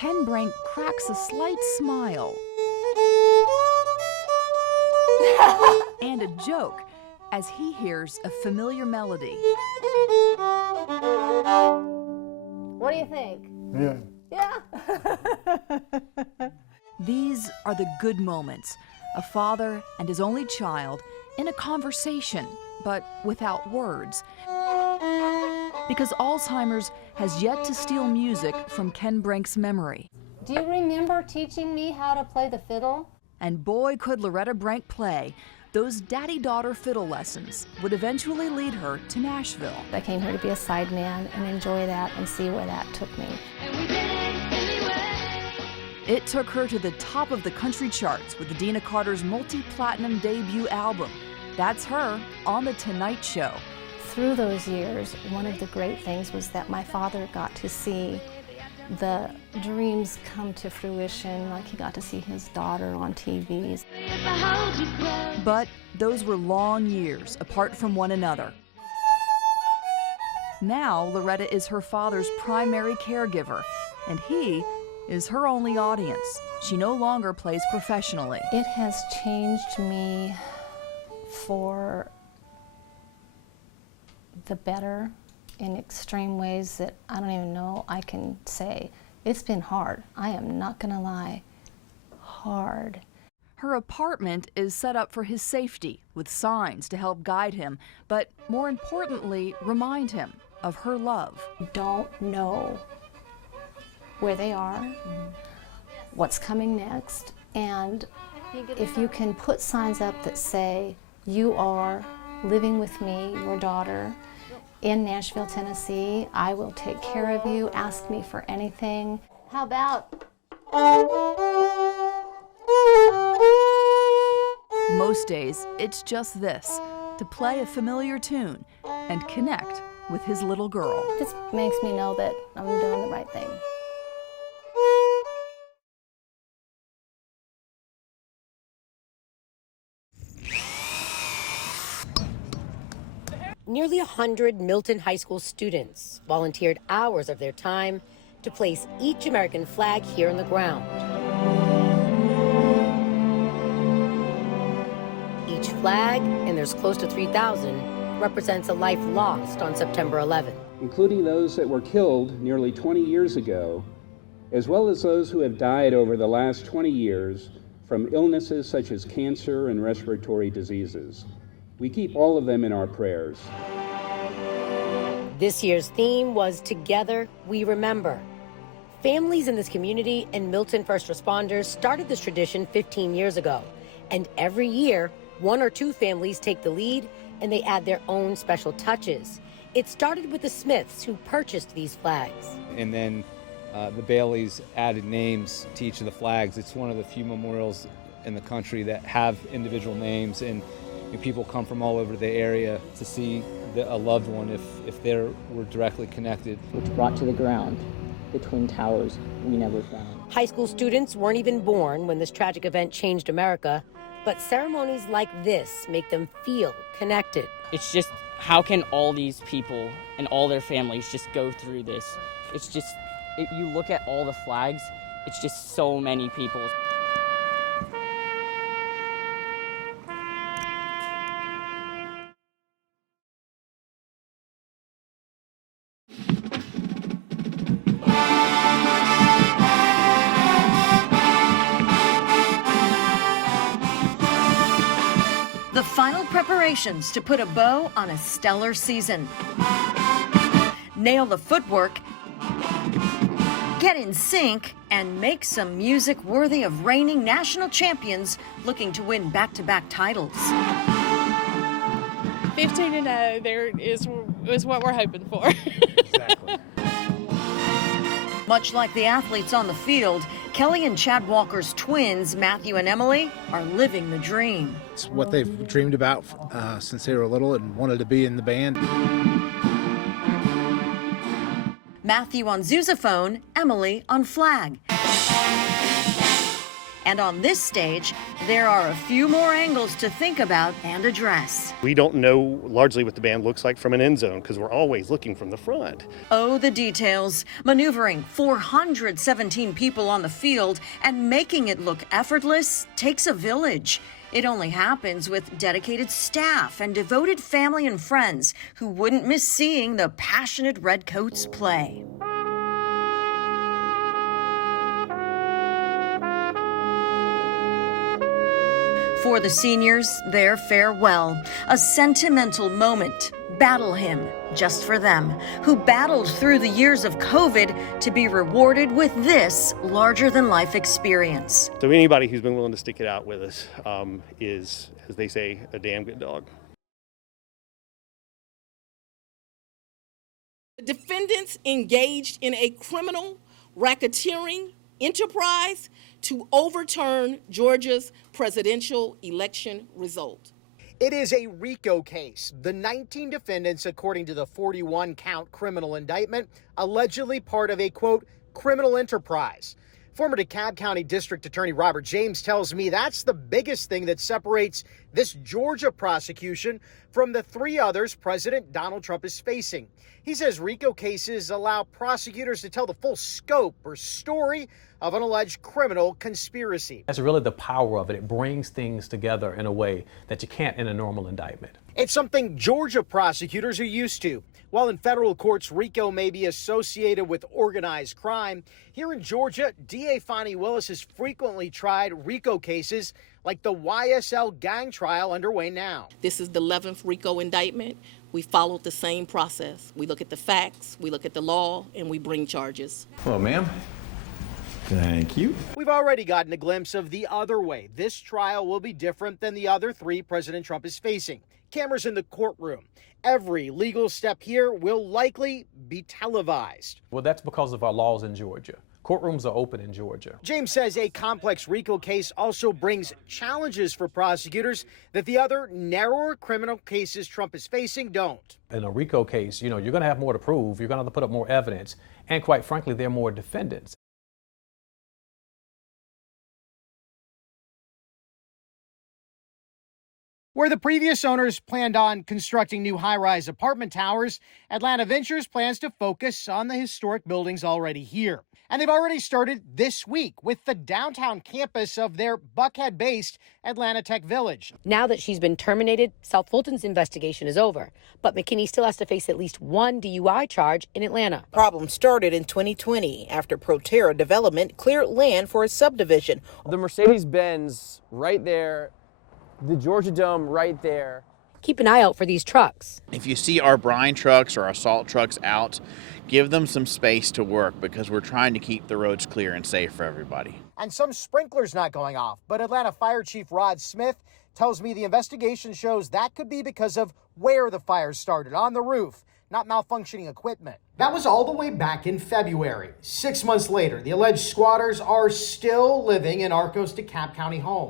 Ken Brank cracks a slight smile and a joke as he hears a familiar melody. What do you think? Yeah. Yeah. These are the good moments, a father and his only child in a conversation, but without words. Because Alzheimer's has yet to steal music from Ken Brank's memory. Do you remember teaching me how to play the fiddle? And boy, could Loretta Brank play. Those daddy-daughter fiddle lessons would eventually lead her to Nashville. I came here to be a sideman and enjoy that and see where that took me. It took her to the top of the country charts with Adina Carter's multi-platinum debut album. That's her on The Tonight Show. Through those years, one of the great things was that my father got to see the dreams come to fruition, like he got to see his daughter on TV. But those were long years apart from one another. Now, Loretta is her father's primary caregiver, and he is her only audience. She no longer plays professionally. It has changed me for the better in extreme ways that I don't even know I can say. It's been hard. I am not gonna lie, hard. Her apartment is set up for his safety with signs to help guide him, but more importantly, remind him of her love. Don't know where they are, what's coming next, and if you can put signs up that say, you are living with me, your daughter, in Nashville, Tennessee, I will take care of you, ask me for anything. How about? Most days, it's just this, to play a familiar tune and connect with his little girl. It just makes me know that I'm doing the right thing. Nearly 100 Milton High School students volunteered hours of their time to place each American flag here on the ground. Each flag, and there's close to 3,000, represents a life lost on September 11th. Including those that were killed nearly 20 years ago, as well as those who have died over the last 20 years from illnesses such as cancer and respiratory diseases. We keep all of them in our prayers. This year's theme was Together We Remember. Families in this community and Milton first responders started this tradition 15 years ago. And every year, one or two families take the lead and they add their own special touches. It started with the Smiths, who purchased these flags. And then the Baileys added names to each of the flags. It's one of the few memorials in the country that have individual names, and people come from all over the area to see a loved one if they were directly connected. Which brought to the ground the Twin Towers we never found. High school students weren't even born when this tragic event changed America, but ceremonies like this make them feel connected. It's just, how can all these people and all their families just go through this? It's just, you look at all the flags, it's just so many people. The final preparations to put a bow on a stellar season. Nail the footwork, get in sync, and make some music worthy of reigning national champions looking to win back-to-back titles. 15-0 there is what we're hoping for. Exactly. Much like the athletes on the field, Kelly and Chad Walker's twins, Matthew and Emily, are living the dream. It's what they've dreamed about since they were little and wanted to be in the band. Matthew on sousaphone, Emily on flag. And on this stage, there are a few more angles to think about and address. We don't know largely what the band looks like from an end zone because we're always looking from the front. Oh, the details. Maneuvering 417 people on the field and making it look effortless takes a village. It only happens with dedicated staff and devoted family and friends who wouldn't miss seeing the passionate Redcoats play. For the seniors, their farewell, a sentimental moment, battle hymn just for them, who battled through the years of COVID to be rewarded with this larger-than-life experience. So anybody who's been willing to stick it out with us is, as they say, a damn good dog. The defendants engaged in a criminal racketeering enterprise to overturn Georgia's presidential election result. It is a RICO case. The 19 defendants, according to the 41-count criminal indictment, allegedly part of a, quote, criminal enterprise. Former DeKalb County District Attorney Robert James tells me that's the biggest thing that separates this Georgia prosecution from the three others President Donald Trump is facing. He says RICO cases allow prosecutors to tell the full scope or story of an alleged criminal conspiracy. That's really the power of it. It brings things together in a way that you can't in a normal indictment. It's something Georgia prosecutors are used to. While in federal courts, RICO may be associated with organized crime, here in Georgia, DA Fonnie Willis has frequently tried RICO cases like the YSL gang trial underway now. This is the 11th RICO indictment. We followed the same process. We look at the facts, we look at the law, and we bring charges. Hello, ma'am. Thank you. We've already gotten a glimpse of the other way. This trial will be different than the other three President Trump is facing. Cameras in the courtroom. Every legal step here will likely be televised. Well, that's because of our laws in Georgia. Courtrooms are open in Georgia. James says a complex RICO case also brings challenges for prosecutors that the other narrower criminal cases Trump is facing don't. In a RICO case, you're going to have more to prove. You're going to have to put up more evidence. And quite frankly, there are more defendants. Where the previous owners planned on constructing new high-rise apartment towers, Atlanta Ventures plans to focus on the historic buildings already here. And they've already started this week with the downtown campus of their Buckhead-based Atlanta Tech Village. Now that she's been terminated, South Fulton's investigation is over. But McKinney still has to face at least one DUI charge in Atlanta. Problem started in 2020 after Proterra Development cleared land for a subdivision. The Mercedes-Benz right there, the Georgia Dome right there. Keep an eye out for these trucks. If you see our brine trucks or our salt trucks out, give them some space to work because we're trying to keep the roads clear and safe for everybody. And some sprinklers not going off, but Atlanta Fire Chief Rod Smith tells me the investigation shows that could be because of where the fire started, on the roof, not malfunctioning equipment. That was all the way back in February. 6 months later, the alleged squatters are still living in Arcos DeKalb County home.